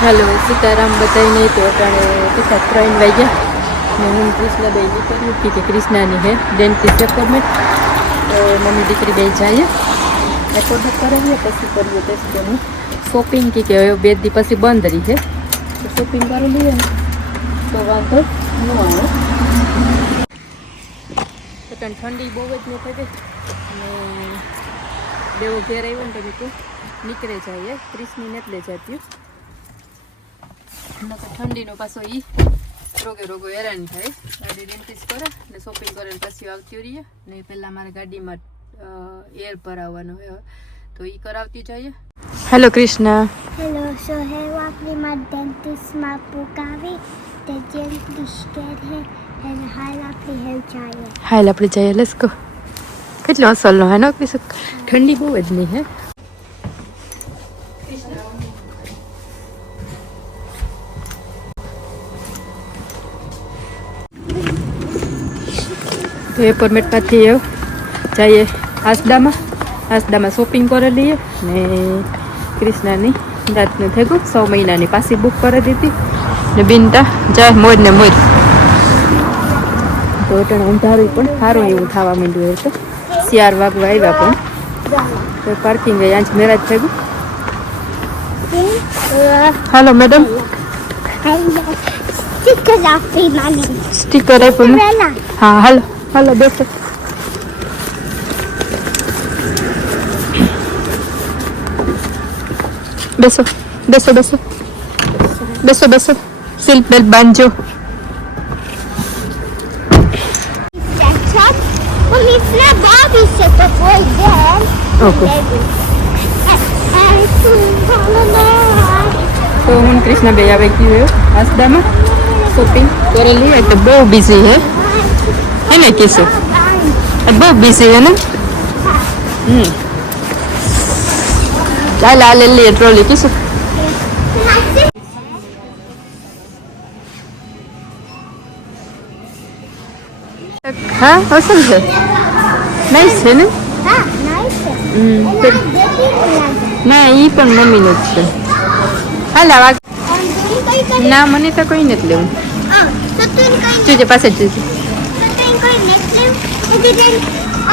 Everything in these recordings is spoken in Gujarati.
हेलो सीताराम बताई नहीं तो अटाणे कितना 3 वाग्या ने हूँ कृष्णा बेन निकली थी कि कृष्णा है डेंटिस्ट अपॉइंटमेंट तो मम्मी दीकरी बे जाए रेकॉर्ड करावीए पछी करिए टेस्ट में शॉपिंग की के 2 દી પછી બંધ રહી है तो शॉपिंग कर लीए तो वांधो न आवे अटाणे ठंडी बहुत ज नहीं थी बेव घेर आव्यो ने तो निकळे जाए कृष्णी ने ले जाती ठंडी पासो ई रोगे रोगो हैरान थाय गाड़ी डेंटिस्ट करे ने शॉपिंग करे पछी आवती रहीए ने पहला मारे गाड़ी में एयर भरावવાનો है तो ई करावती जाए। हेलो कृष्णा हेलो सो है वो अपनी मां डेंटिस्ट में पुकावी ते डेंटिस्ट केर है एंड हाल अपनी हेल्प चाहिए हाल अपनी चाहिए लेट्स गो કેટલો અસલનો હે નો ઠંડી બહુ જ નહીં હે तो एपोर्टमेंट पाथी जाइए आसदाમાં शॉपिंग कर लीए ने कृष्णानी रातने भेगू 6 મહિનાની પાછી बुक कर दीधी ने बिनता जाए मोज ने मोज तो अटाणे अंधारू पण सारू एवं थवा मांड्યું है तो 4 વાગવા આવ્યા પણ તો પાર્કિંગ આંચ મેરાજ થઈ ગયું। हेलो मैडम स्टिकर आपी माने स्टिकर आप्યું हाँ हेलो हेलो बेसो बेसो बेसो बेसो बेसो बेसो सीट बेल्ट बांधो तो हूँ कृष्णा बे आवे गई आसदा में शॉपिंग कर ली तो बहुत बिजी है ना किसो बहुत बिजी है ना चल आ ले लिए ट्रॉली किसो हाँ असल है नाइस है ना हां नाइस है ना ई पण मम्मी नो छे हाल आवा ना मने तो कोई नहीं लेવું हां तो तू कहीं तुझे पास જ तो कहीं कोई नेक्स्ट लेव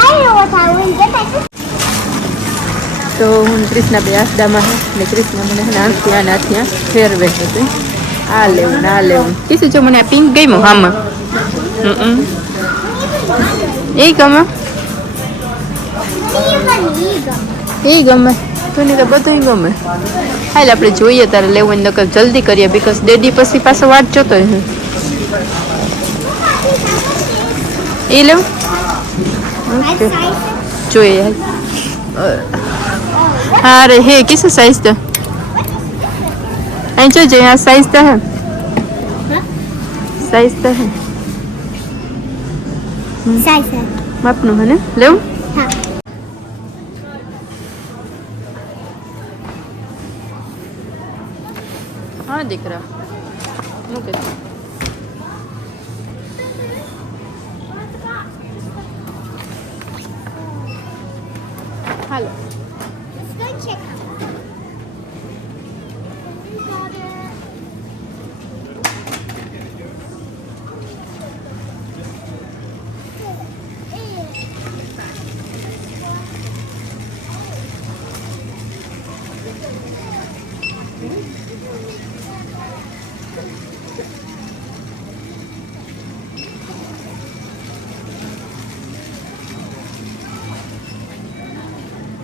I know what I will get तो हूँ कृष्णा बे आसदाમાં ने कृष्णा મને નાથિયા ફેરવે છે આ લેવું કિસુ જો મને આ પિંક ગમ્યું હામાં એ ગમે એ ગમે તને તો બધું ગમે હાલ આપણે જોઈએ તારે લેવું ને નકર જલ્દી કરીએ બીકોઝ ડેડી પછી પાછો વાટ જોતો હે એ લેવું ઓકે જોઈએ हाँ अरे है किस साइज तो जो जो यहाँ साइज तो है साइज तो है साइज है मापनु है ना ले हां हाँ दिख रहा मुके हेलो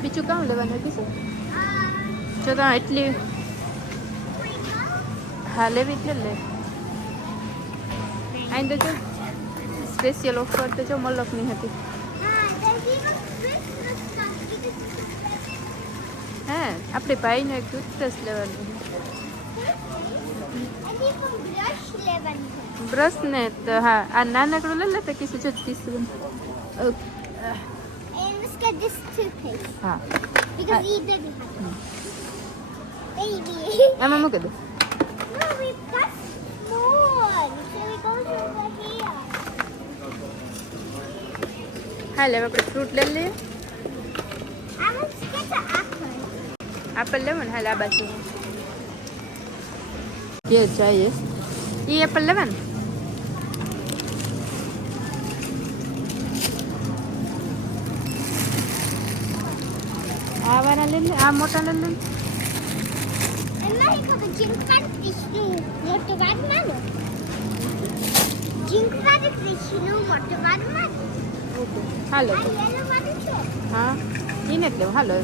બીજું કામ લેવાનું કીધું જો તો એટલી હા લેવી જ લે આઈ તો જો સ્પેશિયલ ઓફર તો જો મલકની હતી હા આપણે ભાઈને એક ટૂથબ્રશ લેવાનું બ્રશ ને તો હા આ નાનકડું લે લે તો કીધું જો તીસું Get this toothpaste. हाँ. Because he didn't have baby. I'm gonna do. No, we've got more. So we go over here. हाँ ले मैं फ्रूट ले ले. I want to get an apple. Apple ले मन हाँ ला बाकी. કે चाहिए ये एप्पल लेवन आ वाला ले ले आ मोटा ले ले Emma, ik had een jinkwaarde motor waarde man. Jinkwaarde Krishna motor waarde man. હાલો આ yellow waarde છે. હા એને જ લેવું હાલો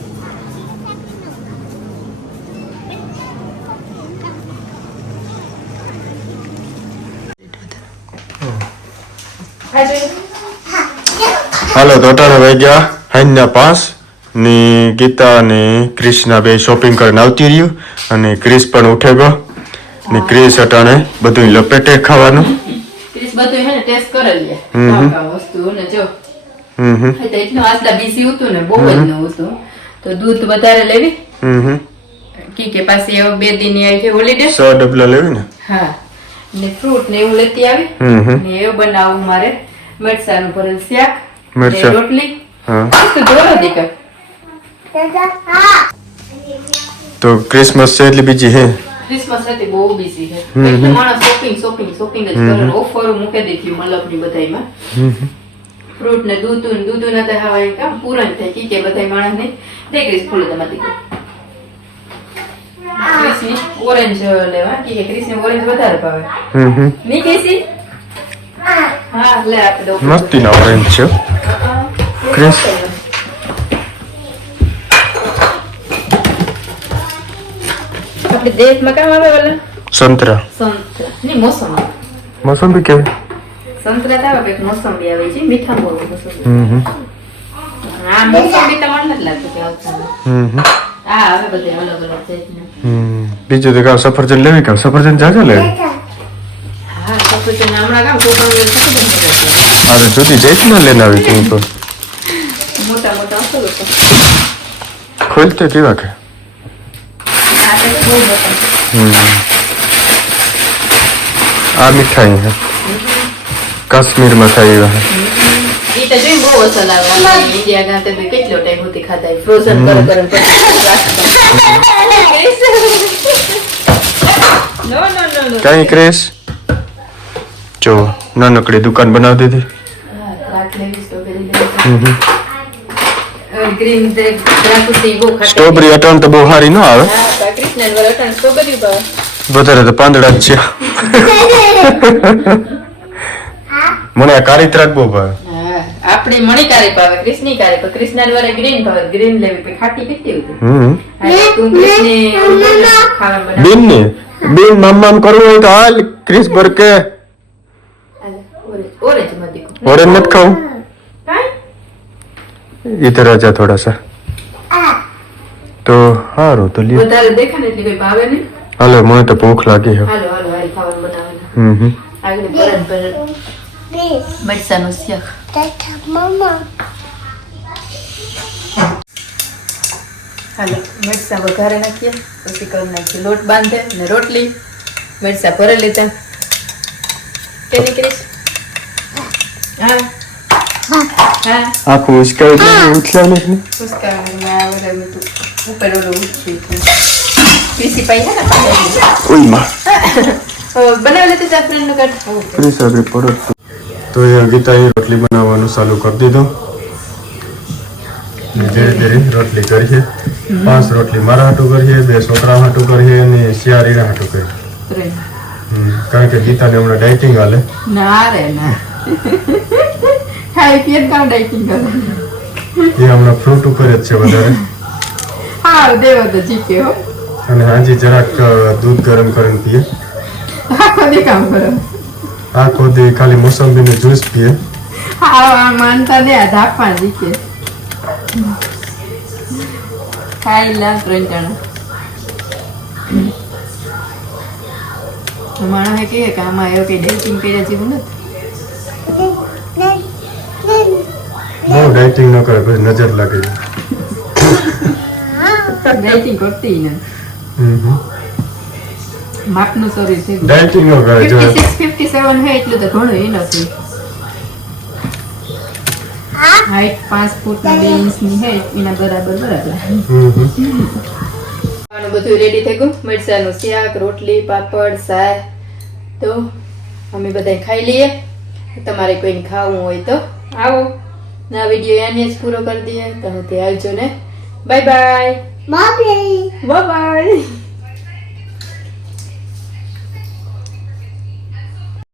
હાલો તો અટાણે વાગ્યા હાઈના 5 ને ગીતા અને ક્રિશના બે શોપિંગ કરીને આવતી રહ્યું અને ક્રિશ પણ ઉઠે ગયો ને ક્રિશ અટાણે બધું લપેટે ખાવાનું ક્રિસ બધું હે ને ટેસ્ટ કરી લે વસ્તુ ને જો હમ તો એટલું આટલા બીસી હતું ને બહુ જ ન હતું તો દૂધ વધારે લેવી કે પાછી હવે 2 દિન ની આવી છે હોલિડે 100 ડબલા લેવી ને હા ને ફ્રૂટ ને એવું લેતી આવી ને એવું બનાવું મારે મરચાનું ભરેલ શાક મરચાં. ને રોટલી હા તો દોરો દીકર તો ક્રિસમસ છે એટલે બીજી હે ક્રિસમસ હતી બહુ બીસી છે એટલે માણસ શોપિંગ જ કરે ઓફર મૂકે દીધી મતલબ ની બધાયમાં ફ્રૂટ ને દૂધ ને તો હવે કામ પૂરણ થઈ કે બધાય માણસ ને દેખરીસ ફૂલ તમારી ક્રિસની ઓરેન્જ લેવા કે ક્રિસને ઓરેન્જ વધારે ભાવે ની કેસી હા લે આપી દો મસ્તી ના ઓરેન્જ છે ક્રિસ આપણે દેશમાં કામ આવે ઓલા સંતરા ની મોસંબી મોસંબી કેવી સંતરા તો આવે મોસંબી આવે છે મીઠા બોલ મોસંબી હા મોસંબી તો મને નથી લાગતું કે આવતા હા હવે બધે અલગ અલગ છે બીજું તો કામ સફરજન લેવી કામ સફરજન જાજો લેવી હા સફરજન હમણાં કામ સફરજન અરે જુદી જઈશ ના લેને આવી તું તો મોટા મોટા અસર હતો ખોલતે કેવા કે આ તો બહુ મોટા આ મીઠાઈ હે કાશ્મીરમાં થાય એવા હે ઈ તો જોઈ બહુ અસર આવે ઇન્ડિયા ગાતે બે કેટલો ટાઈમ હોતી ખાતા ફ્રોઝન ગરમ નો કઈ ક્રેશ જો નાનકડી દુકાન બનાવી દીધી ગ્રીન દ્રાક્ષી બહુ ખાતા સ્ટ્રોબેરી અટણ તો બહુ સારી ન આવે હા કૃષ્ણ વરટણ સ્ટ્રોબેરી ભાવે વધારે તો પાંદડા જ છે મને આ કાળી ત્રાક બહુ ભાવે આપણી મણિકારી ભાવે કૃષ્ણની કારી પણ કૃષ્ણ વાળે ગ્રીન ભાવે ગ્રીન લેવી પણ ખાટી કેટલી હતી તું કૃષ્ણ ખાવાનું બનાવ બેન ને બેન મામ કરવું હોય તો હાલ ક્રિસ બરકે ઓરેન્જ માં દીકું ઓરેન્જ મત ખાऊं કાઈ इधर आ जा थोड़ा सा तो हारो तो लिए વધારે દેખા ને એટલે કોઈ ભાવે નહીં હાલો મને તો ભૂખ લાગી હે હાલો હાલો હારી ખાવાનું બનાવે આગળ પરત મરચાનું શાક Tata, mama. હાલો મરચાં વઘારે નાખીએ પછી કરી નાખીએ લોટ બાંધે ને રોટલી મરચાં ભરે લીધા કે નીકળીશ હા હા આખું ઉચકાવી દે ઉઠ્યા નથી उसका मैं और मैं तो ऊपर और उठी पीसी पाई है ना ઓય માં बना लेते थे फ्रेंड ने कट ક્રિસ આગળ પડો તો એ ગીતાએ રોટલી બનાવવાનું ચાલુ કરી દીધું ધીરે ધીરે રોટલી કરીએ 5 રોટલી મારા હાટું કરીએ 2 છોકરા હાટું કરીએ અને શિયારીના હાટું કરીએ કારણ કે ગીતાને હમણાં ડાયટિંગ હાલે ના રે ના ખાઈ પીએ કામ ડાયટિંગ કરે એ હમણાં ફ્રૂટ ઉપર જ છે વધારે હા દેવો તો જીકે હો અને હાજી જરાક દૂધ ગરમ કરીને પીએ આખો દી કામ કરો આખો દી ખાલી મોસંબીનું જ્યુસ પીએ હા માનતા દે ધાપા જીકે ખાઈ લા ત્રણ માણસ હે કે આમાં એવું કઈ ડાયટિંગ કર્યા જેવું નથી બહુ ડાયટિંગ ન કરે પછી નજર લાગે ડાયટિંગ કરતી ને માપનું શરીર છે ડાયટિંગ ન કરે જો 56 57 હે એટલું તો ઘણું એ નથી હાઈટ 5 ફૂટ ને 2 ઇંચ ની હે એના બરાબર આનું બધું રેડી થઈ ગયું. મરચાંનું શાક, રોટલી, પાપડ, સાય. તો અમે બધા ખાઈ લઈએ. તમારે કોઈને ખાવું હોય તો આવો. ના વિડીયો અહીંયા જ પૂરો કરી દઈએ. તો તે આવજો ને. Bye bye. Mommy! Bye bye.